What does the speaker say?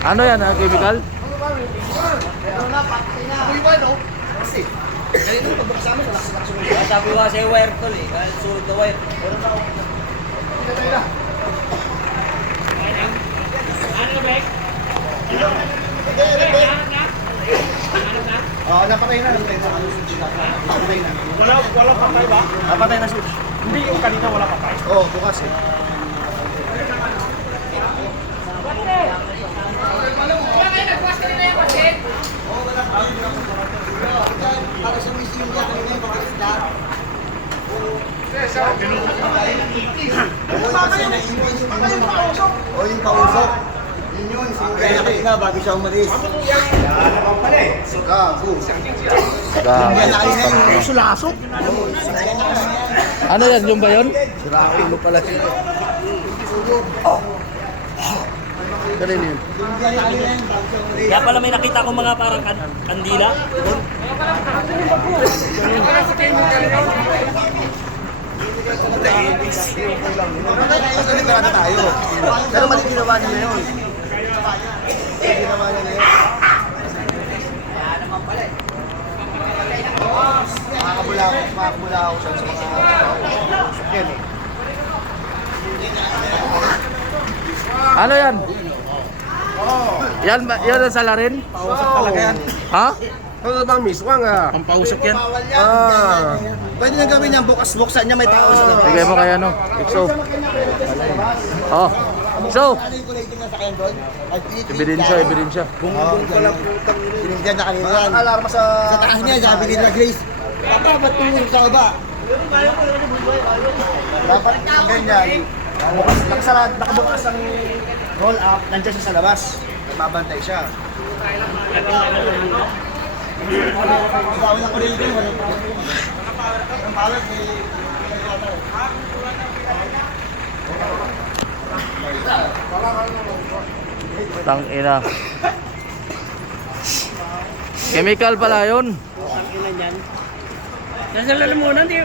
Ano yan, chemical? Sabi ko kasi wire tol eh, kahit sulit na wire. Oo, napatay na. Napatay na. Wala patay ba? Napatay na switch. Hindi yung kanina wala patay. Oo, bukas eh. Para sa mission niya kanina yung pag-isda. O yung kausok. Yun yun, kaya nakita bago siya umalis. Yan naman pala eh. Gago. Sulasok. Ano yan, yung ba yun? Siraulo pala siya. Ganun yun. Kaya pala may nakita ko mga parang kandila. Magkakalimutan na tayo. Pero mali ginawa niya na yun. Ginawa niya na yun. Makakabula ako siya sa mga sukyan eh. Ano yan? Yan, yan ang salarin? Pausap talaga yan. Ha? Ano bang miswang ah? Pampausok yan? Pwede na gawin yan, bukas-buksan niya may tao sa labas. Bigay mo kaya ano? Ikso. Oh. So. Ebidensya. Bumbong ka lang putang ina. Binigyan na kanina yan. Alarma sa taas niya, sabi nila Grace. Papa, ba't tumulong ka ba? Dapat ganyan. Nakabukas ang roll up, nandiyan siya sa labas. Mabantay siya. Bawal ako rin din. Ang power ni... Tang ina. Chemical pala yun. Tang ina niyan. Nasa lalamunan, di